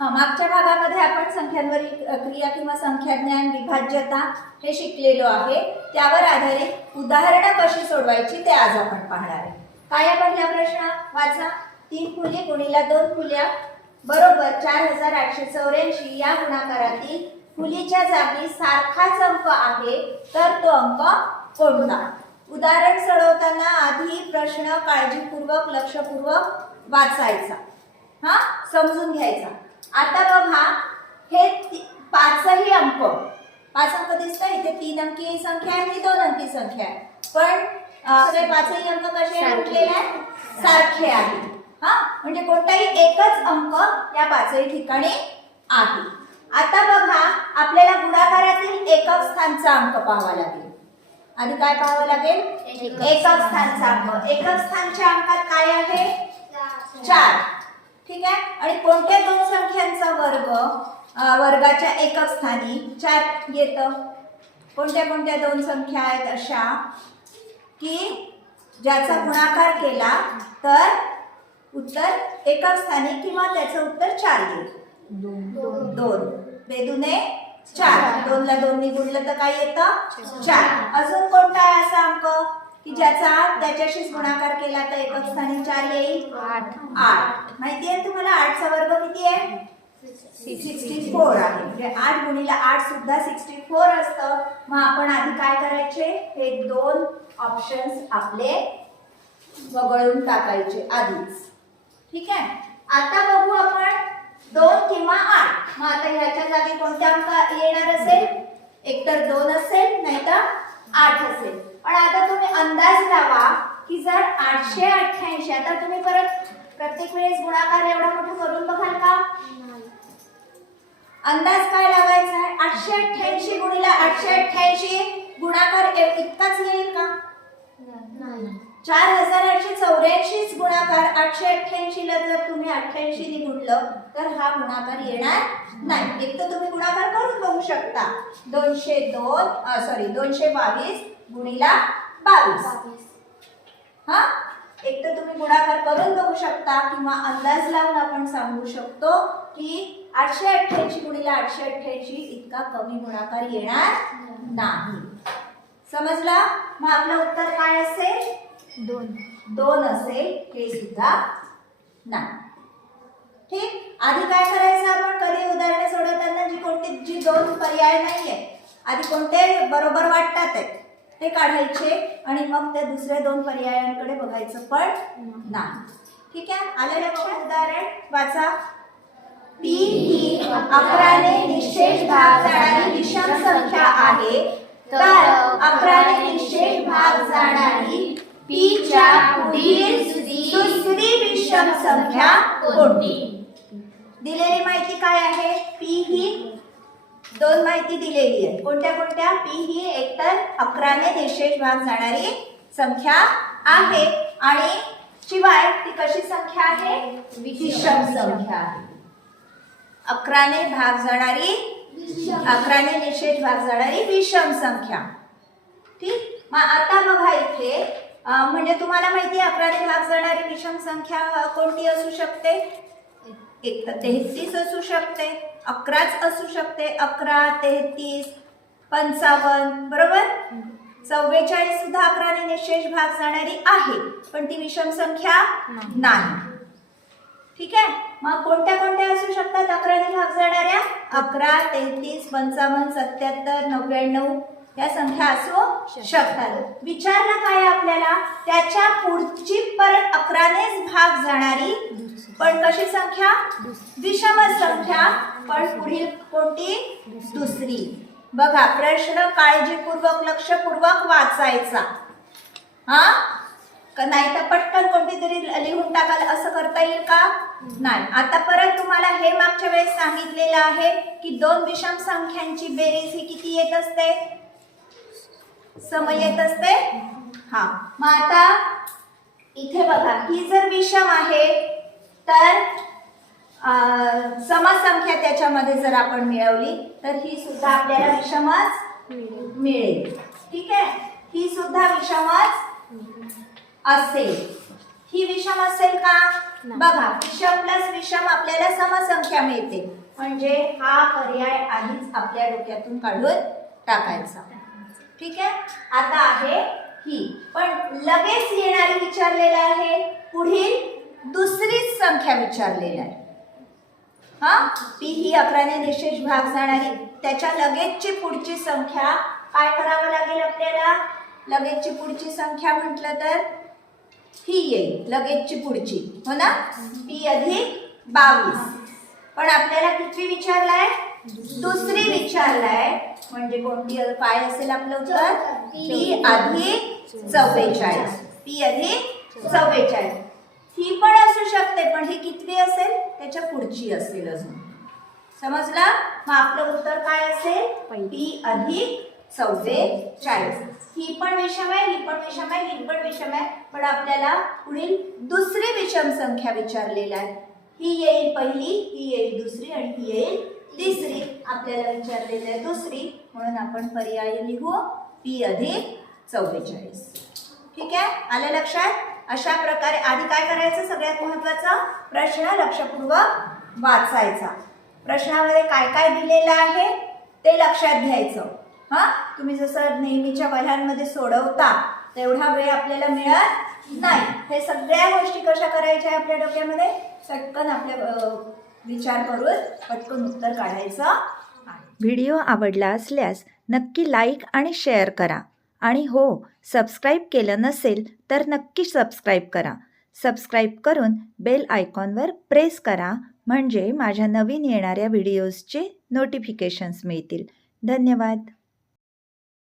मागच्या भागामध्ये आपण संख्यांवरील क्रिया किंवा संख्याज्ञान विभाज्यता हे शिकलेलो आहे. त्यावर आधारित उदाहरणं कशी सोडवायची ते आज आपण पाहणार आहे. काय आहे पहिला प्रश्न? वाचा. 3 फुले गुणिले 2 फुल्या बरोबर 4884 या गुणाकारातील फुलीच्या जागी सारखाच अंक आहे तर तो अंक कोणता? उदाहरण सोडवताना आधी प्रश्न काळजीपूर्वक लक्षपूर्वक वाचायचा, समजून घ्यायचा. आता बघा, हे पाचही अंक, 5 अंक दिसतात इथे. 3 अंकी संख्या आहे, ही 2 अंकी संख्या आहे, पण सगळे पाचही अंक कसे म्हटलेले आहेत? सारखे आहेत. म्हणजे कोणताही एकच अंक या पाचही ठिकाणी आहे. आता बघा, आपल्याला गुणाकारातील एकक स्थानचा अंक पाहावा लागेल. आधी काय पाहावं लागेल? एकक स्थानचा अंक. एकक स्थानच्या अंकात काय आहे? 4. ठीक आहे. आणि कोणत्या दोन संख्यांचा वर्ग वर्गाच्या एकक स्थानी 4 येतं? कोणत्या कोणत्या दोन संख्या आहेत अशा की ज्याचा गुणाकार केला तर उत्तर एकक स्थानी किंवा त्याचं उत्तर 4 येईल? 2. 2 4. 2 ला 2 ने गुणलं तर काय येतं? 4. अजून कोणता आहे असा अंक की ज्याचा त्याच्याशीच गुणाकार केला तर एकक स्थानी 4 येईल? 8. माहिती आहे तुम्हाला 8 चा वर्ग किती आहे? 64 आहे. म्हणजे 8 गुणिले 8 सुद्धा 64 असतं. मग आपण आधी काय करायचे? हे 2 ऑप्शन्स आपले वगळून टाकायचे आधीच. ठीक आहे. आता बघू आपण 2 किंवा 8. मग आता ह्याच्या जागी कोणत्या अंक येणार असेल? एकतर 2 असेल नाहीतर 8 असेल. पण आता तुम्ही अंदाज लावा की जर 888, आता तुम्ही परत प्रत्येक वेळेस गुणाकार एवढा मोठा करून बघाल का? अंदाज काय लावायचा आहे? 888 गुणिले 888 गुणाकार इतकाच येईल का? नाही. 4884 गुणाकार 888 ला जर तुम्ही 88 ने गुणलं तर हा गुणाकार येणार नाही. एक तर तुम्ही गुणाकार करून बघू शकता. 222 गुणिले 22. एक तर तुम्ही गुणाकार करून बघू शकता किंवा अंदाज लावून आपण सांगू शकतो की 888 गुणिले 888 इतका कमी गुणाकार येणार नाही. समजला? मग आपलं उत्तर काय असेल? 2 असेल. हे सुद्धा नाही. ठीक. आधी काय करायचं आपण? कधी उदाहरणे सोडवताना जी 2 पर्याय नाहीये, आधी कोणते बरोबर वाटतात ते काढायचे आणि मग त्या दुसऱ्या 2 पर्यायांकडे बघायचं पण नाही. ठीक आहे. आलं लक्षात? उदाहरण वाचा. p ही 11 ने निशेष भाग जाणारी विषम संख्या आहे तर 11 ने निशेष भाग जाणारी p च्या पुढील दुसरी विषम संख्या कोणती? दिलेली माहिती काय आहे? p ही 2 माहिती दिलेली आहे. कोणत्या कोणत्या? p ही एकतर 11 ने निशेष भाग जाणारी संख्या आहे आणि शिवाय ती कशी संख्या आहे? विषम संख्या आहे. 11 ने निशेष भाग जाणारी विषम संख्या. ठीक. मग आता बघा इथे म्हणजे तुम्हाला माहिती आहे 11 ने भाग जाणारी विषम संख्या कोणती असू शकते? एक तर 33 असू शकते, 11च असू शकते. 11, 33, 55 बरोबर. 44 सुद्धा 11 ने निशेष भाग जाणारी आहे पण ती विषम संख्या नाही. ठीक आहे. मग कोणत्या कोणत्या असू शकतात 11 ने भाग जाणाऱ्या? 11, 33, 55, 77, 99 या संख्या असू शकतात. विचारलं काय आपल्याला? त्याच्या पुढची परत 11 नेच भाग जाणारी पण कशी संख्या? विषम संख्या. पण पुढील कोणती? दुसरी. बघा, प्रश्न काळजीपूर्वक लक्षपूर्वक वाचायचा. नाही तर पटकन कोणती तरी लिहून टाकाल असं करता येईल का? नाही. आता परत तुम्हाला हे मागच्या वेळेस सांगितलेलं आहे की 2 विषम संख्यांची बेरीज ही किती येत असते? सम येत असते. मग आता इथे बघा, ही जर विषम आहे तर समसंख्या त्याच्यामध्ये जर आपण मिळवली तर ही सुद्धा आपल्याला विषमच मिळेल. ठीक आहे. ही सुद्धा विषमच असेल. ही विषम असेल का? बघा, विषम प्लस विषम आपल्याला समसंख्या मिळते, म्हणजे हा पर्याय आधीच आपल्या डोक्यातून काढून टाकायचा. ठीक आहे. आता आहे ही, पण लगेच येणारी विचारलेला आहे, पुढील दुसरीच संख्या विचारलेली आहे. हा, पी ही 11ने निशेष भाग जाणारी, त्याच्या लगेचची पुढची संख्या काय करावं लागेल आपल्याला? लगेचची पुढची संख्या म्हटलं तर ही येईल, लगेचची पुढची, हो ना, पी अधिक 22. पण आपल्याला किती विचारलाय? दुसरी विचारलाय, म्हणजे कोणती, काय असेल आपलं उत्तर? पी अधिक 44. पी अधिक 44 ही पण असू शकते, पण ही कितवी असेल? त्याच्या पुढची असेल अजून. समजला? मग आपलं उत्तर काय असेल? पी अधिक 44. ही पण विषम आहे, ही पण विषम आहे, ही पण विषम आहे, पण आपल्याला पुढील दुसरी विषम संख्या विचारलेली आहे. ही येईल पहिली, ही येईल दुसरी आणि ही येईल तिसरी. आपल्याला विचारलेली आहे दुसरी, म्हणून आपण पर्याय लिहू पी अधिक 44. ठीक आहे, आलं लक्षात? अशा प्रकारे आधी काय करायचं? सगळ्यात महत्त्वाचा प्रश्न लक्षपूर्वक वाचायचा. प्रश्नामध्ये काय काय दिलेलं आहे ते लक्षात घ्यायचं. हा, तुम्ही जसं नेहमीच्या वह्यांमध्ये सोडवता तेवढा वेळ आपल्याला मिळत नाही. हे सगळ्या गोष्टी कशा करायच्या आपल्या डोक्यामध्ये? पटकन आपल्या विचार करून पटकन उत्तर काढायचं आहे. व्हिडिओ आवडला असल्यास नक्की लाईक आणि शेअर करा. आणि हो, सबस्क्राईब केलं नसेल तर नक्की सबस्क्राईब करा. सबस्क्राईब करून बेल आयकॉनवर प्रेस करा, म्हणजे माझ्या नवीन येणाऱ्या व्हिडिओजचे नोटिफिकेशन्स मिळतील. धन्यवाद.